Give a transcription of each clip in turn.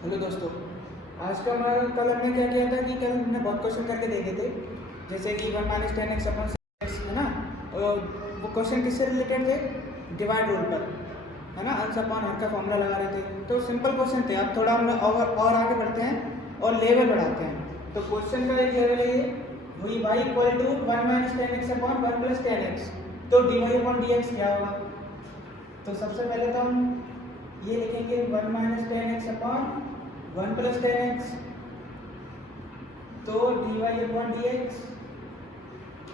Hello दोस्तों। आज का हमारा कल हमने क्या किया था कि कल हमने बहुत क्वेश्चन करके देखे थे, जैसे कि 1 - 10x अपॉन x, है ना। और वो क्वेश्चन किससे रिलेटेड थे? डिवाइड रूल पर, है ना। अंश अपॉन हर का फॉर्मूला लगा रहे थे, तो सिंपल क्वेश्चन थे। अब थोड़ा हम और आगे बढ़ते हैं और लेवल बढ़ाते हैं। तो क्वेश्चन का एक लेवल है ये, वही y equal to 1 - 10x upon 1 + 10x। तो dy अपॉन dx क्या होगा? तो सबसे पहले तो हम ये लिखेंगे 1 - 10x अपॉन 1 + 10x। तो dy अपॉन dx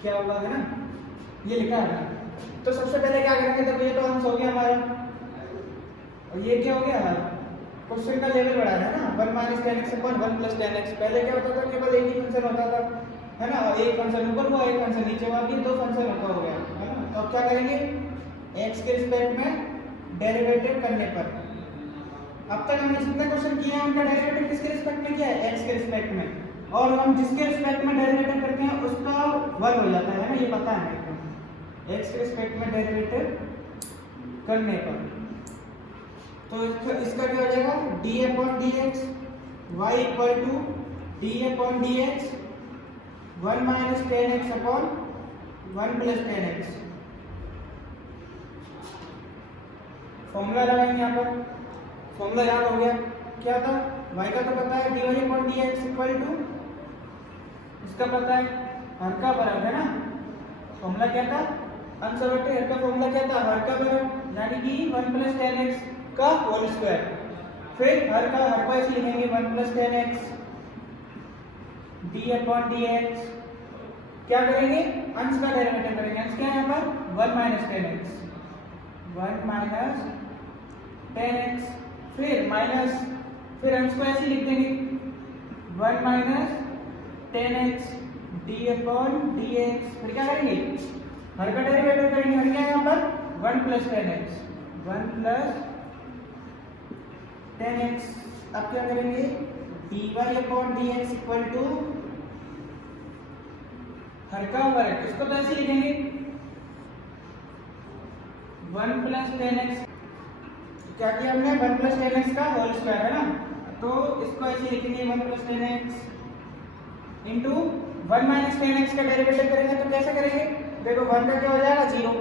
क्या होगा, है ना। ये लिखा है। तो सबसे पहले क्या करेंगे, तो ये तो आंसर हो गया हमारा, और ये क्या हो गया हमारा क्वेश्चन का लेवल बढ़ा है ना। 1 - 10x अपॉन 1 + 10x। पहले क्या होता था, केवल एक ही फंक्शन होता था, है ना। और एक फंक्शन ऊपर हुआ, एक फंक्शन नीचे हुआ, अभी दो फंक्शन ऊपर हो गया, है ना। तो अब क्या करेंगे, x के रिस्पेक्ट में डेरिवेटिव करने पर। अब तक हमने जितने क्वेश्चन किए हैं उनका डेरिवेटिव किसके रिस्पेक्ट में किया है? x के रिस्पेक्ट में। और हम जिसके रिस्पेक्ट में डेरिवेटिव करते हैं उसका 1 हो जाता है ना, ये पता है मेरे को। x के रिस्पेक्ट में डेरिवेटिव करने पर तो इसका क्या हो जाएगा, d upon dx y equal to d upon dx 1 - 10x upon 1 + 10x। Formula लगाएंगे यहाँ पर। फॉर्मूला याद हो गया, क्या था? y का तो पता है, dy upon dx equal to, इसका पता है हर का वर्ग, है ना। फॉर्मूला क्या था? अंश बटे हर का फॉर्मूला क्या था? हर का वर्ग, यानी कि 1 + 10x का होल स्क्वायर। फिर हर को ऐसे लिखेंगे 1 + 10x d अपॉन dx। क्या करेंगे, अंश का डेरिवेटिव करेंगे। अंश क्या है यहाँ पर? 1 - 10x, 1 - 10x। फिर माइनस, फिर अंश को ऐसे लिख देंगे 1 - 10x d अपॉन dx। फिर क्या करेंगे, हर का डेरिवेटिव करेंगे। हर क्या है यहाँ पर? 1 + 10x, 1 + 10x। अब क्या करेंगे, dy upon dx equal to हर का वर्ग, इसको तो ऐसे लिखेंगे 1 + 10x। क्या किया हमने? 1 + 10x का होल स्क्वायर, है ना। तो इसको ऐसे लिखेंगे 1 + 10x इंटू 1 - 10x का डेरिवेटिव करेंगे तो कैसे करेंगे? देखो 1 का क्या हो जाएगा 0,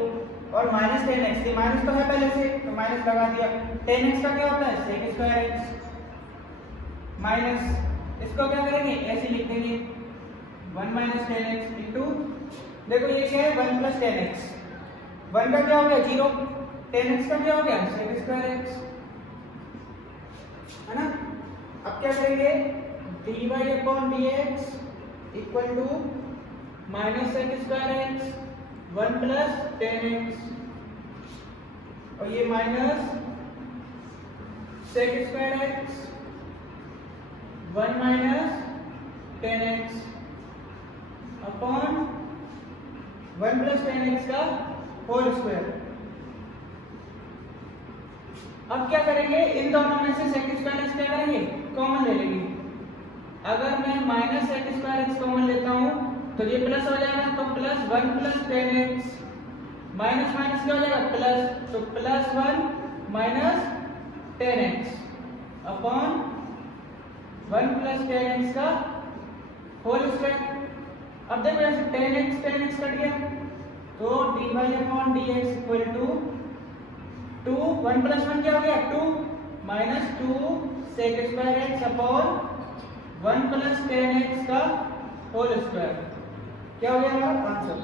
और -10x, ये माइनस तो है पहले से, तो माइनस लगा दिया। 10x का क्या होता है? sec² माइनस, इसको क्या करेंगे, ऐसे लिख देंगे 1 - 10x इंटू, देखो ये क्या है 1 + 10x। 1 का क्या हो गया 0, 10x का क्या हो गया sec²x, है ना। अब क्या करेंगे, dy upon dx equal to -sec²x 1 + 10x, और ये minus sec² 1 - 10x upon 1 + 10x का होल स्क्वायर। अब क्या करेंगे, इन दोनों में से sec² क्या करेंगे, कॉमन ले लेंगे। अगर मैं -sec² कॉमन लेता हूं तो ये प्लस हो जाएगा, तो +1 + 10x, माइनस माइनस क्या हो जाएगा प्लस, तो +1 - 10x अपॉन 1 + 10x का होल स्क्वायर। अब देखो ऐसे 10x कट गया, तो dy upon dx equal to 2, 1 + 1 क्या हो गया 2, -2 sec² अपॉन 1 + 10x का होल स्क्वायर। क्या हो गया हमारा आंसर।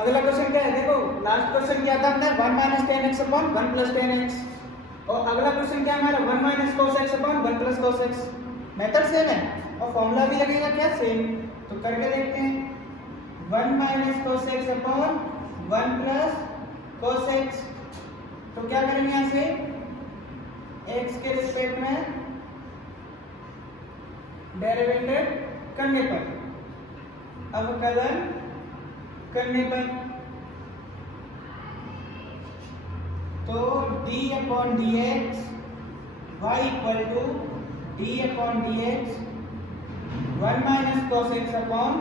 अगला क्वेश्चन क्या है, देखो लास्ट क्वेश्चन किया था हमने 1 - 10x अपॉन 1 + 10x, और अगला क्वेश्चन क्या हमारा 1 - cos x upon 1 + cos x। Method same है और फॉर्मूला भी लगेगा क्या, सेम। तो करके देखते हैं, 1 - cos x upon 1 + cos x। तो क्या करेंगे, यहाँ से x के रिस्पेक्ट में डेरिवेटिव करने पर, अवकलन करने पर, तो d upon dx y equal to d upon dx 1 - cos x upon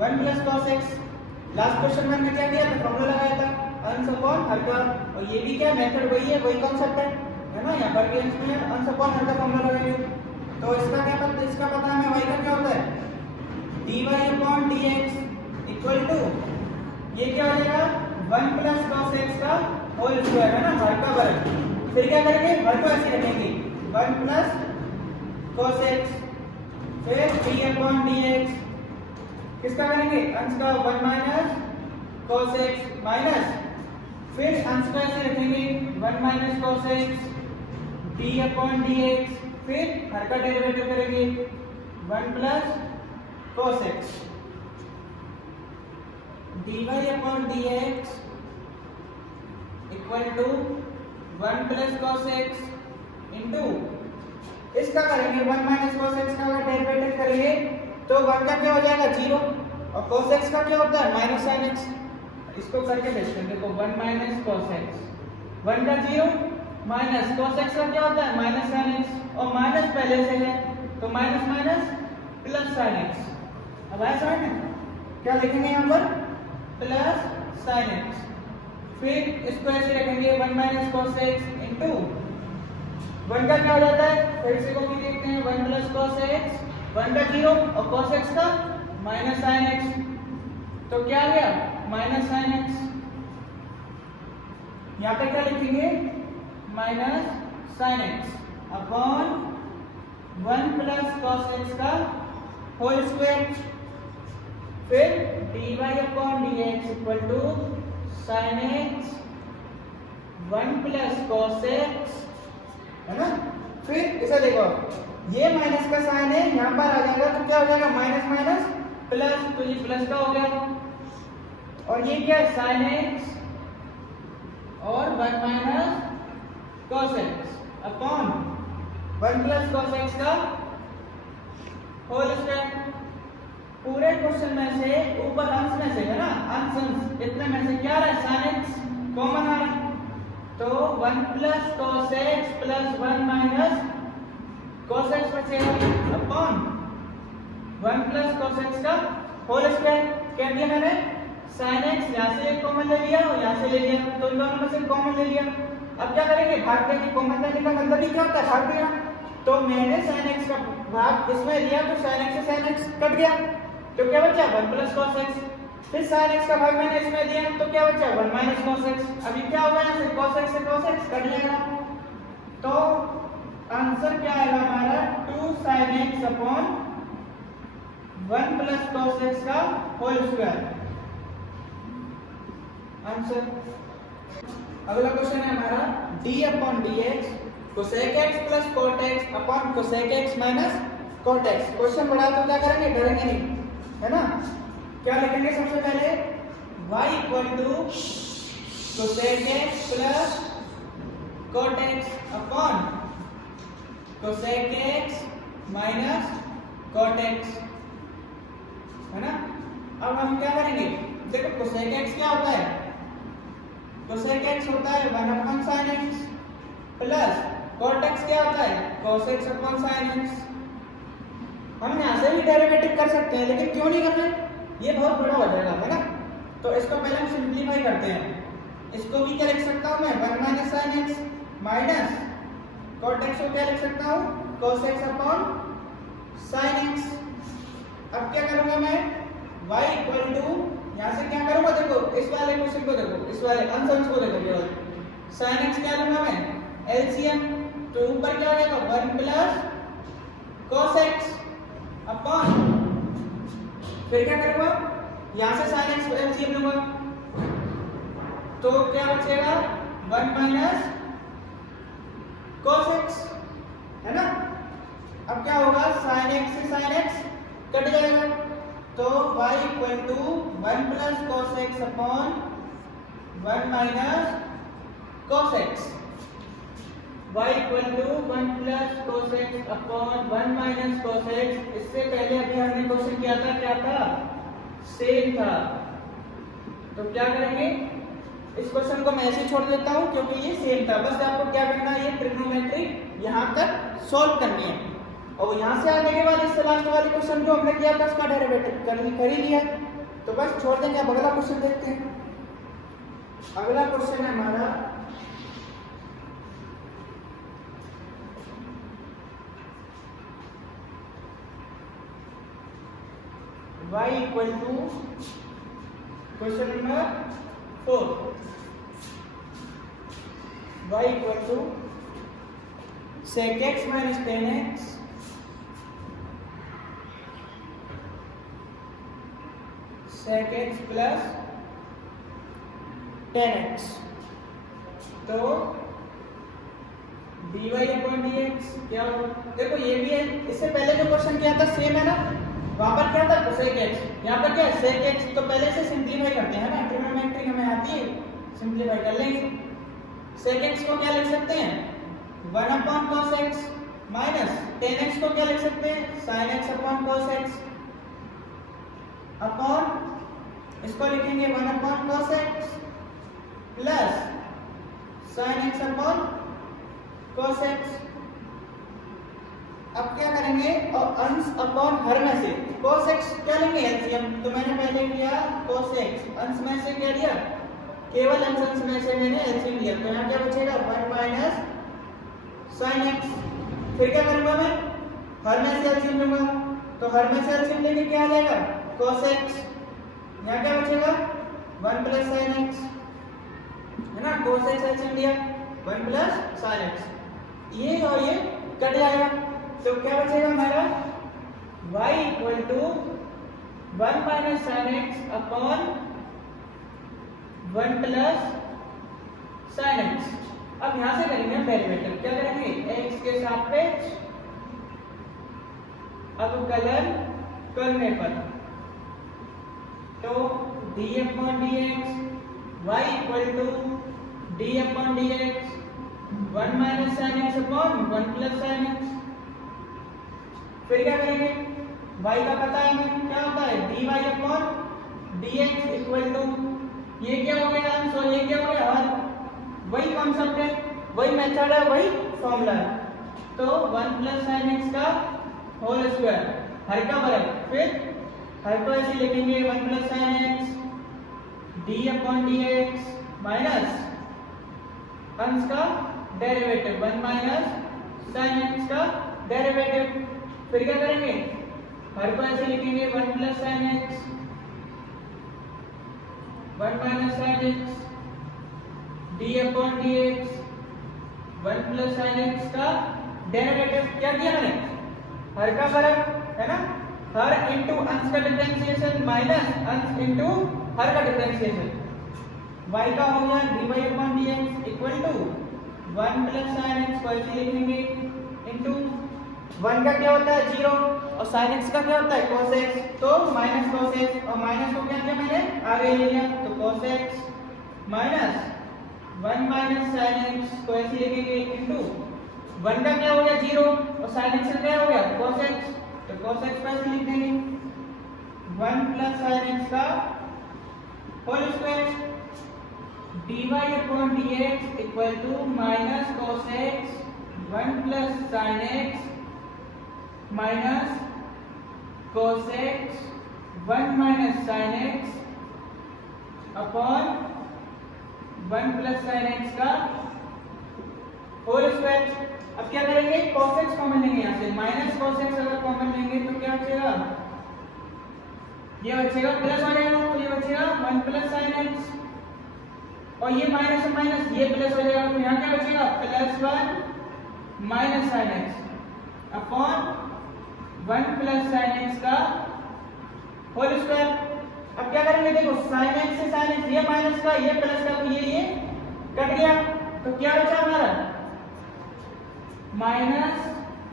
1 + cos x। Last question में हमने क्या किया था, फॉर्मूला लगाया था अंश अपॉन हर का, और ये भी क्या मेथड वही है, वही कॉन्सेप्ट है। है ना, यहाँ पर भी इसमें अंश अपॉन हर का फॉर्मूला लगाएंगे। तो इसका क्या पता, इसका पता हमें y का क्या होता है, dy upon dx equal to ये क्या हो जाएगा 1 प्लस cos x का होल स्क्वायर, है ना, हर का वर्ग। फिर क्या करेंगे, हर को ऐसे रखेंगे 1 प्लस cos x, फिर d अपॉन dx किसका करेंगे, अंश का 1 माइनस cos x माइनस, फिर अंश को ऐसे रखेंगे 1 minus cos x d upon dx, फिर हर का डेरिवेटिव करेंगे 1 plus cos x dy upon dx equal to 1 plus cos x into इसका करेंगे 1 माइनस cos x का अगर डेरिवेटिव करेंगे तो 1 का क्या हो जाएगा 0 और cos x का क्या होता है माइनस sin x। इसको करके देखते हैं, देखो 1 माइनस cos x, 1 का 0 माइनस cos x का क्या होता है माइनस sin x, और माइनस पहले से है तो minus minus plus sin x। अब ऐसा है ना, क्या लिखेंगे यहाँ पर प्लस sin x, फिर इसको ऐसे रखेंगे 1 माइनस cos x इंटू 1 का क्या हो जाता है, फिर से कॉपी देखते हैं 1 प्लस cos x, 1 का 0 और cos x का माइनस sin x, तो क्या आ गया माइनस sin x। यहाँ पे क्या लिखेंगे minus sin x upon 1 plus cos x का होल स्क्वायर, फिर dy upon dx equal to sin x 1 plus cos x, है ना। फिर इसे देखो, ये माइनस का साइन है यहाँ पर आ जाएगा तो क्या हो जाएगा माइनस माइनस प्लस, तो ये प्लस का हो गया, और ये क्या है sin x और 1 minus cos x upon 1 plus cos x का होल स्क्वायर। पूरे क्वेश्चन में से ऊपर अंश में से, है ना, अंश इतने में से क्या रहा है sin x कॉमन आ रहा है, तो 1 plus cos x plus 1 minus cos x बचेगा अपॉन 1 प्लस cos x का होल स्क्वायर। क्या दिया मैंने sin x यहाँ से एक कॉमन ले लिया और यहाँ से ले लिया, तो इन दोनों में से कॉमन ले लिया। अब क्या करेंगे, भाग देंगे, कॉमन लेने का मतलब ही क्या होता है भाग देना, तो मैंने sin x का भाग इसमें लिया तो sin x से sin x कट गया, तो क्या बचा 1 प्लस cos x, फिर sin x का भाग मैंने इसमें दिया तो क्या बचा 1 माइनस cos x। अभी क्या होगा यहाँ से cos x से cos x कट जाएगा, तो आंसर क्या आएगा हमारा 2 sin x upon 1 plus cos x का होल स्क्वायर आंसर। अगला क्वेश्चन है हमारा d upon dx cosec x plus cot x upon cosec x minus cot x। Question बड़ा तो क्या करेंगे, डरेंगे नहीं, है ना। क्या लिखेंगे सबसे पहले y equal to cosec x plus cot x upon cosec x minus cot x, है ना। अब हम क्या करेंगे, देखो cosec x क्या होता है, cosec x होता है 1 upon sin x plus cot x क्या होता है cos x upon sin x। हम यहाँ से भी डेरिवेटिव कर सकते हैं, लेकिन क्यों नहीं कर रहे, ये बहुत बड़ा हो जाएगा, है ना। तो इसको पहले हम सिंप्लीफाई करते हैं। इसको भी क्या लिख सकता हूँ मैं 1 minus sin x minus cot x को क्या लिख सकता हूँ cos x upon sin x। अब क्या करूँगा मैं y इक्वल टू यहाँ से क्या करूँगा, देखो इस वाले क्वेश्चन को देखो, इस वाले अंश को देखो, केवल sin x क्या लूंगा मैं एलसीएम, तो ऊपर क्या हो जाएगा 1 प्लस cos x अपॉन, फिर क्या करूंगा यहां से sin x एलसीएम लूंगा तो क्या बचेगा 1 माइनस cos x, है ना। अब क्या होगा sin x से sin x कट जाएगा, तो y equal to 1 plus cos x upon 1 minus cos x, y equal to 1 plus cos x upon 1 minus cos x। इससे पहले अभी हमने क्वेश्चन किया था, क्या था सेम था, तो क्या करेंगे इस क्वेश्चन को मैं ऐसे छोड़ देता हूं क्योंकि ये सेम था। बस आपको क्या करना है, ये ट्रिग्नोमेट्री यहां तक सॉल्व करनी है, और यहां से आने के बाद इससे लास्ट वाले क्वेश्चन जो हमने किया था उसका डेरिवेटिव कर ही लिया, तो बस छोड़ देंगे। अब अगला क्वेश्चन देखते हैं। अगला क्वेश्चन है हमारा y equal to question number 4 y equal टू sec x minus tan x sec x plus tan x। तो dy अपॉन dx क्या होगा? देखो ये भी है, इससे पहले जो क्वेश्चन किया था सेम है ना, वहां पर क्या था cosec x, यहाँ पर क्या है sec x। तो पहले से सिंपलीफाई करते हैं ना, ट्रिग्नोमेट्री हमें आती है, सिंपलीफाई कर लेंगे। sec x को क्या लिख सकते हैं 1 upon cos x minus tan x को क्या लिख सकते हैं sin x upon cos x upon इसको लिखेंगे 1 upon cos x plus sin x upon cos x। अब क्या करेंगे और अंश अपॉन हर में से cos x क्या लेंगे एलसीएम। तो मैंने पहले किया cos x, अंश में से क्या लिया केवल अंश में से मैंने एलसीएम लिया। तो यहाँ क्या बचेगा 1 माइनस sin x। फिर क्या करूंगा मैं हर में से एलसीएम लूंगा, तो हर में से एलसीएम लेके क्या आ जाएगा cos x। यहाँ क्या बचेगा 1 प्लस sin x है ना, cos x एलसीएम लिया 1 प्लस sin x, ये और ये कट जाएगा। तो क्या बचेगा हमारा y equal to 1 minus sin x upon 1 plus sin x। अब यहां से करेंगे हम डेरिवेटिव, क्या करेंगे x के सापेक्ष अवकलन करने पर। तो d upon dx y equal to d upon dx 1 minus sin x upon 1 plus sin x। फिर क्या करेंगे y का पता है हमें क्या होता है dy upon dx equal to ये क्या हो गया आंसर, ये क्या हो गया हर, वही कॉन्सेप्ट है, वही मेथड है, वही फॉर्मूला है। तो 1 प्लस sin x का होल स्क्वायर हर का वर्ग, फिर हर को ऐसे लिखेंगे 1 plus sin x d upon dx minus अंश का डेरिवेटिव 1 माइनस sin x का डेरिवेटिव। फिर क्या करेंगे हर को ऐसे लिखेंगे 1 plus sin x 1 minus sin x d upon dx 1 plus sin x का डेरिवेटिव। क्या किया मैंने हर का फर्क है ना, हर इनटू अंश का डिफरेंशिएशन माइनस अंश इनटू हर का डिफरेंशिएशन। y का हो गया dy upon dx equal to 1 plus sin x को ऐसे लिखेंगे इनटू 1 का क्या होता है 0 और sin x का क्या होता है cos x, तो माइनस cos x और माइनस को क्या किया मैंने आगे ले लिया, तो cos x minus 1 minus sin x को ऐसे लिखेंगे इनटू 1 का क्या हो गया 0 और sin x का क्या हो गया cos x, तो cos x को ऐसे लिख देंगे 1 प्लस sin x का whole square dy upon dx equal to minus cos x 1 plus sin x minus cos x 1 minus sin x upon 1 plus sin x का होल स्क्वायर। अब क्या करेंगे cos x कॉमन लेंगे, यहाँ से minus cos x अगर common लेंगे तो क्या बचेगा, ये बचेगा प्लस हो जाएगा, तो ये बचेगा 1 प्लस sin x और ये माइनस और माइनस ये प्लस हो जाएगा, तो यहाँ क्या बचेगा plus 1 minus sin x upon 1 plus sin x का होल स्क्वायर। अब क्या करेंगे देखो sin x से sin x ये माइनस का ये प्लस का, तो ये कट गया, तो क्या बचा हमारा minus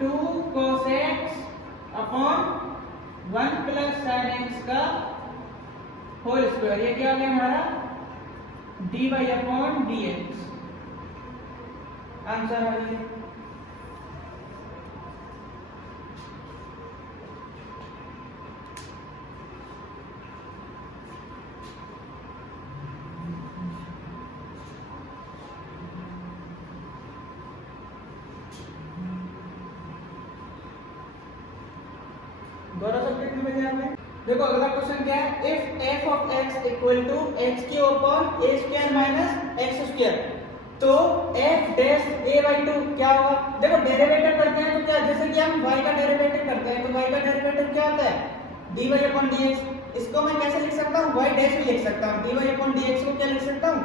2 cos x upon 1 plus sin x का होल स्क्वायर। ये क्या हो गया हमारा dy अपॉन dx। आंसर आ गया। दोनों सब्जेक्ट में ध्यान में देखो अगला क्वेश्चन क्या है, if f of x equal to x cube upon a square minus x square, तो f डैश a बाई 2 क्या होगा। देखो डेरिवेटिव करते हैं तो क्या, जैसे कि हम y का डेरिवेटिव करते हैं तो y का डेरिवेटिव क्या होता है dy अपॉन dx। इसको मैं कैसे लिख सकता हूँ, y डैश भी लिख सकता हूँ। dy अपॉन dx को क्या लिख सकता हूँ,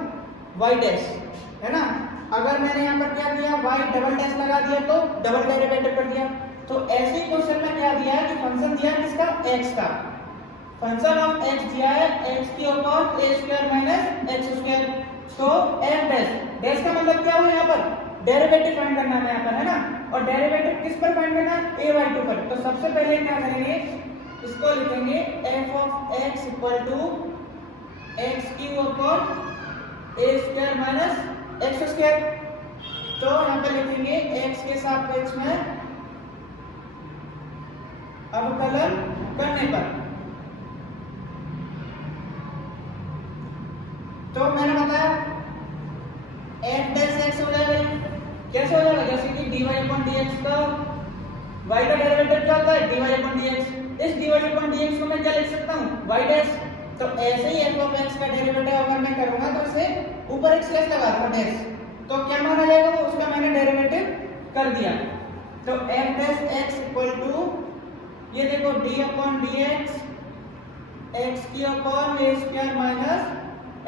y डैश, है ना। अगर मैंने यहाँ पर क्या किया, y डबल डैश लगा दिया तो डबल डेरिवेटिव कर दिया। तो ऐसे ही क्वेश्चन में क्या दिया है कि फंक्शन दिया है किसका, x का। फंक्शन ऑफ x दिया है x की upon a square minus x square. तो f डैश, डैश का मतलब क्या हुआ यहाँ पर, डेरिवेटिव फाइंड करना है यहाँ पर, है ना। और डेरिवेटिव किस पर फाइंड करना है, a/2 पर। तो सबसे पहले क्या करेंगे, इसको लिखेंगे f of x equal to x cube upon a square minus x square. तो यहाँ पे लिखेंगे x के सापेक्ष में अवकलन करने पर। तो मैंने बताया f डैश x हो जाएगा, कैसे हो जाएगा, जैसे कि dy अपॉन dx का y का डेरिवेटिव क्या होता है, dy अपॉन dx। इस dy अपॉन dx को मैं क्या लिख सकता हूँ, y डैश। तो ऐसे ही f ऑफ x का डेरिवेटिव अगर मैं करूंगा तो इसे ऊपर एक स्लैश लगा दूंगा डैश, तो क्या माना जाएगा, वो उसका मैंने डेरिवेटिव कर दिया। तो f dash x equal to, ये देखो d अपॉन dx x की upon a square minus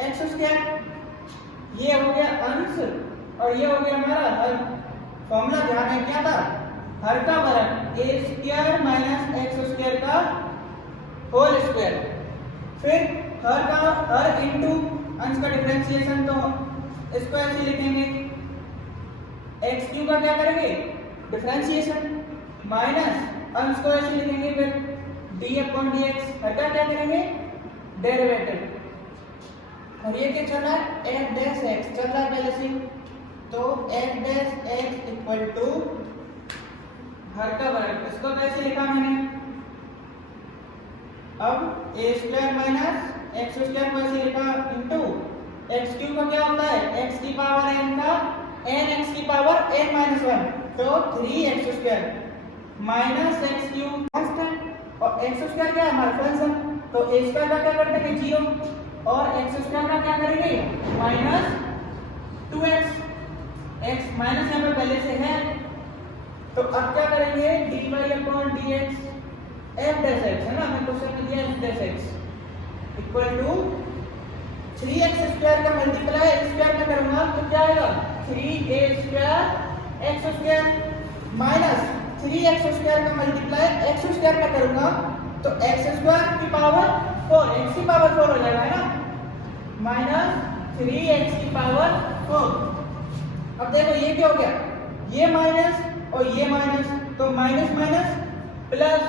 x square. ये हो गया अंश और ये हो गया हमारा हर। फॉर्मूला ध्यान है क्या था, हर का वर्ग a square minus x square का होल स्क्वायर। फिर हर का हर इनटू अंश का डिफरेंशिएशन, तो इसको ऐसे लिखेंगे x क्यूब का क्या करेंगे, डिफरेंशिएशन, माइनस अंश को ऐसे लिखेंगे फिर d अपॉन dx, हर का क्या करेंगे, डेरिवेटिव। और ये क्या चल रहा है, f डैश x चल रहा है पहले से। तो f dash x equal to हर का वर्ग, इसको कैसे लिखा मैंने, अब a square minus x square को ऐसे लिखा इनटू x क्यूब का क्या होता है, x की पावर n का n x की पावर n माइनस 1, तो 3x square minus x cube constant, और x स्क्वायर क्या है हमारा फंक्शन। तो a स्क्वायर का क्या कर देंगे 0, और x स्क्वायर का क्या करेंगे माइनस 2x, x माइनस यहाँ पे पहले से है। तो अब क्या करेंगे, dy upon dx f dash x, है ना, हमें क्वेश्चन में दिया f dash x equal to 3x square का मल्टीप्लाई स्क्वायर में करूंगा तो क्या आएगा, 3a square x square minus 3x square का मल्टीप्लाई x स्क्वायर में करूंगा तो x स्क्वायर की पावर 4, x की पावर 4 हो जाएगा, है ना, माइनस 3x की पावर 4। अब देखो ये क्या हो गया, ये माइनस और ये माइनस, तो माइनस माइनस प्लस,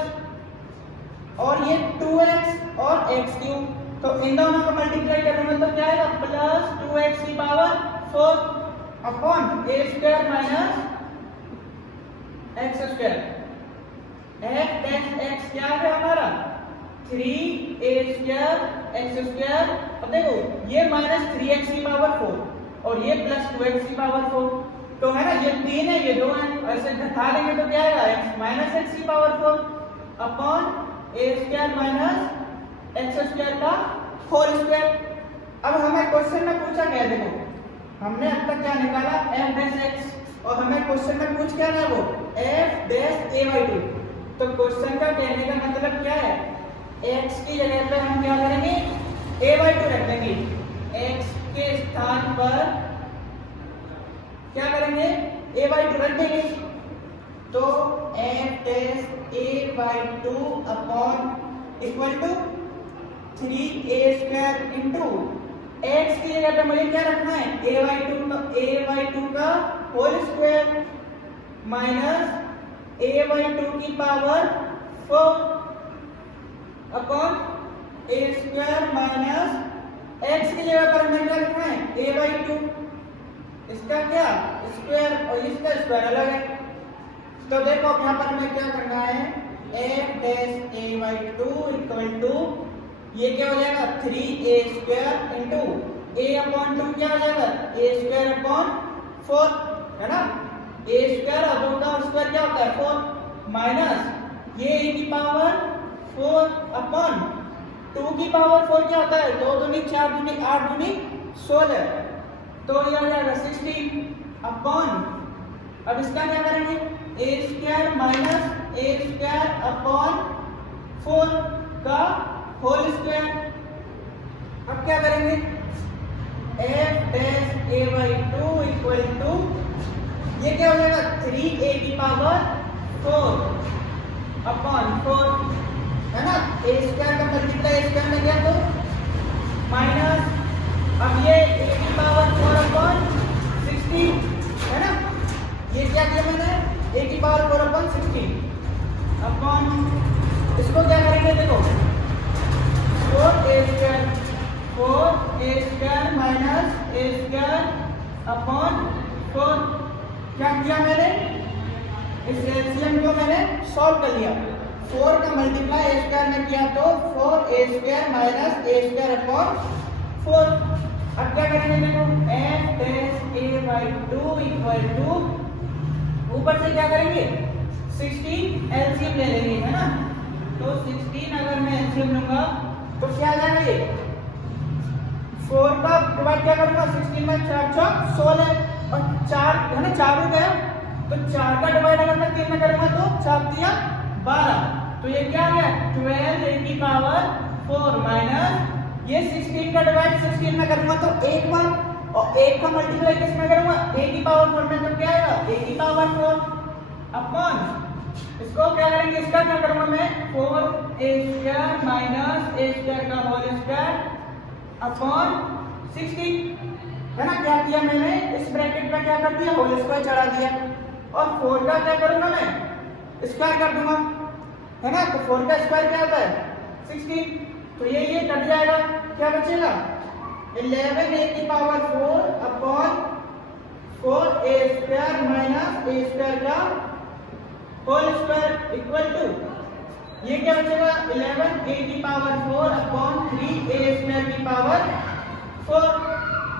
और ये 2x और x क्यूब, तो इन दोनों को मल्टीप्लाई करेंगे तो क्या आएगा, प्लस 2x की power 4 upon a square minus x square. f dash x क्या है हमारा, 3a स्क्वायर x स्क्वायर। अब देखो ये माइनस 3x की पावर 4 और ये प्लस 2x की पावर 4, तो है ना, ये 3 है ये 2 है, ऐसे घटा देंगे तो क्या आएगा, x माइनस x की power 4 upon a square minus x square का होल स्क्वायर। अब हमें क्वेश्चन में पूछा गया, देखो हमने अब तक क्या निकाला f डैश x, और हमें क्वेश्चन में पूछ क्या है वो f डैश a/2। तो क्वेश्चन का कहने का मतलब क्या है, x की जगह पर हम क्या करेंगे, a/2 रख देंगे, x के स्थान पर क्या करेंगे, a/2 रख देंगे। तो f dash a/2 upon equal to 3a square into x की जगह पे मुझे क्या रखना है, a/2 का होल स्क्वायर माइनस a/2 की power 4 upon a square minus x की जगह पर हमें क्या रखना है, a/2, इसका क्या स्क्वायर और इसका स्क्वायर अलग है। तो देखो अब यहाँ पर हमें क्या करना है, f dash a/2 equal to ये क्या हो जाएगा, 3a square into a upon 2 क्या हो जाएगा, a स्क्वायर अपॉन 4, है ना, a स्क्वायर और 2 का स्क्वायर क्या होता है 4, माइनस ये a की पावर 4 अपॉन 2 की पावर 4 क्या होता है, 2 दूनी 4 दूनी 8 दूनी 16, तो ये हो जाएगा 16 अपॉन, अब इसका क्या करेंगे, a square minus a square upon 4, का होल स्क्वायर। अब क्या करेंगे, f dash a by 2 equal to ये क्या हो जाएगा 3a की पावर 4 अपॉन 4 है ना, a स्क्वायर का मल्टीप्लाई a स्क्वायर में गया तो माइनस, अब ये a की पावर 4 अपॉन 16 है ना, ये क्या किया मैंने a की पावर 4 अपॉन 16 अपॉन इसको क्या करेंगे देखो 4a square minus a square upon 4। क्या किया मैंने, इस एलसीएम को मैंने सॉल्व कर लिया, 4 का मल्टीप्लाई a स्क्वायर में किया तो 4a square minus a square upon 4। अब क्या करेंगे देखो f dash a by 2 equal to ऊपर से क्या करेंगे 16 एलसीएम ले लेंगे है ना, तो 16 अगर मैं एलसीएम लूंगा तो क्या आ जाएगा ये 4 का डिवाइड क्या करूंगा 16 में 4 4 16 और 4 है ना 4 हो गया, तो 4 का डिवाइड अगर मैं 3 में करूंगा तो 4 दिया 12, तो ये क्या आ गया 12 a की पावर 4 माइनस ये 16 का डिवाइड 16 में करूंगा तो एक बार और 1 का मल्टीप्लाई किस में करूंगा a की पावर 4 में, तो क्या आएगा a की पावर 4 अपॉन इसको क्या करेंगे इसका क्या करूंगा मैं 4a square minus a square का होल स्क्वायर अपॉन 16 है ना। क्या किया मैंने इस ब्रैकेट में क्या कर दिया होल स्क्वायर चढ़ा दिया और 4 का क्या करूंगा मैं स्क्वायर कर दूंगा है ना, तो 4 का स्क्वायर क्या होता है 16, तो ये कट जाएगा, क्या बचेगा 11a की power 4 upon 4a square minus a square का होल स्क्वायर इक्वल टू ये क्या बचेगा 11a की पावर 4 अपॉन 3a स्क्वायर की पावर 4,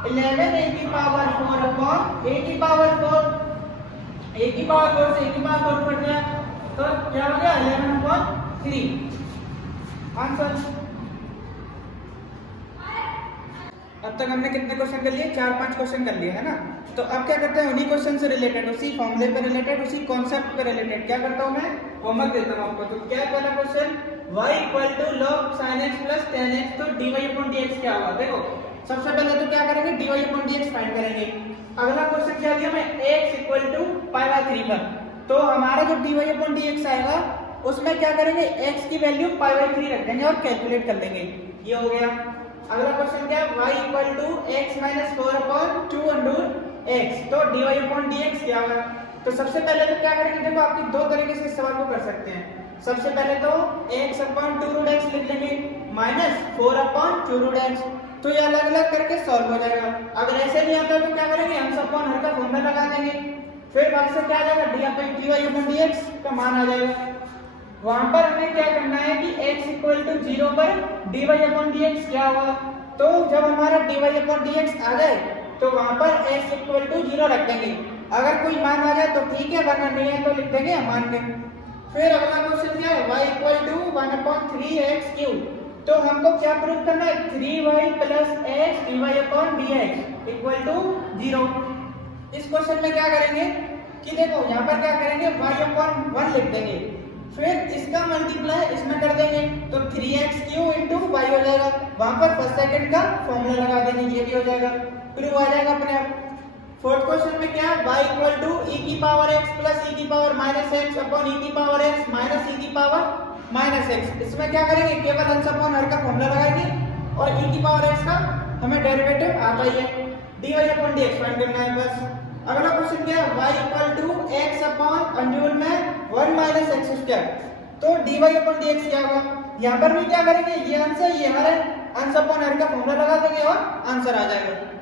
11a की पावर 4 अपॉन a की पावर 4, a की पावर 4 से a की पावर 4 कट गया तो क्या हो गया 11 अपॉन 3 आंसर। अब तक हमने कितने क्वेश्चन कर लिए 4-5 क्वेश्चन कर लिए है ना, तो अब क्या करते हैं उन्हीं क्वेश्चन से रिलेटेड उसी फॉर्मूले पे रिलेटेड उसी कॉन्सेप्ट पे रिलेटेड क्या करता हूं मैं होमवर्क देता हूं आपको। तो क्या पहला question y equal to log sin x plus tan x, तो dy अपॉन dx क्या होगा, देखो सबसे पहले तो क्या करेंगे dy अपॉन dx फाइंड करेंगे। अगला क्वेश्चन क्या दिया मैं x equal to pi by 3 पर, तो हमारा जो dy अपॉन dx आएगा उसमें क्या करेंगे x की वैल्यू पाई बाय 3 रख देंगे और कैलकुलेट कर लेंगे, ये हो गया। अगला क्वेश्चन क्या है y equal to x minus 4 upon 2 under x, तो dy अपॉन dx क्या होगा। तो सबसे पहले तो क्या करेंगे देखो आपकी दो तरीके से इस सवाल को कर सकते हैं, सबसे पहले तो x अपॉन 2 रूट x लिख लेंगे माइनस 4 अपॉन 2 रूट x, तो ये अलग अलग करके सॉल्व हो जाएगा। अगर ऐसे नहीं आता तो क्या करेंगे अंश अपॉन हर का फॉर्मूला लगा देंगे, फिर वहां से क्या आ जाएगा dy अपॉन dx का मान आ जाएगा। वहां पर हमें क्या करना है कि x इक्वल टू 0 पर dy अपॉन dx क्या होगा, तो जब हमारा dy अपॉन dx आ जाए तो वहां पर x इक्वल टू 0 रख देंगे, अगर कोई मान आ जाए तो ठीक है वरना नहीं है तो लिख देंगे मान के। फिर अगला क्वेश्चन क्या है y equal to 1 upon 3x cube, तो हमको क्या प्रूव करना है 3y plus x dy upon dx equal to 0। इस क्वेश्चन में क्या करेंगे कि देखो यहाँ पर क्या करेंगे y अपॉन 1 लिख देंगे, फिर इसका मल्टीप्लाई इसमें कर देंगे तो 3x क्यूब इंटू y हो जाएगा, वहां पर फर्स्ट सेकंड का फॉर्मूला लगा देंगे, ये भी हो जाएगा, प्रूव आ जाएगा अपने आप। फोर्थ क्वेश्चन में क्या है y इक्वल टू e की पावर x प्लस e की power minus x upon e की पावर x माइनस e की पावर माइनस x, इसमें क्या करेंगे केवल अंश अपॉन हर का फॉर्मूला लगाएंगे और e की पावर x का हमें डेरिवेटिव आता ही है, dy अपॉन dx फाइंड करना है बस। अगला क्वेश्चन क्या है y equal to x upon under में 1 माइनस x स्क्वायर, तो dy अपॉन dx क्या होगा। यहाँ पर भी क्या करेंगे ये आंसर ये हर अंश अपॉन हर का फॉर्मूला लगा देंगे और आंसर आ जाएगा।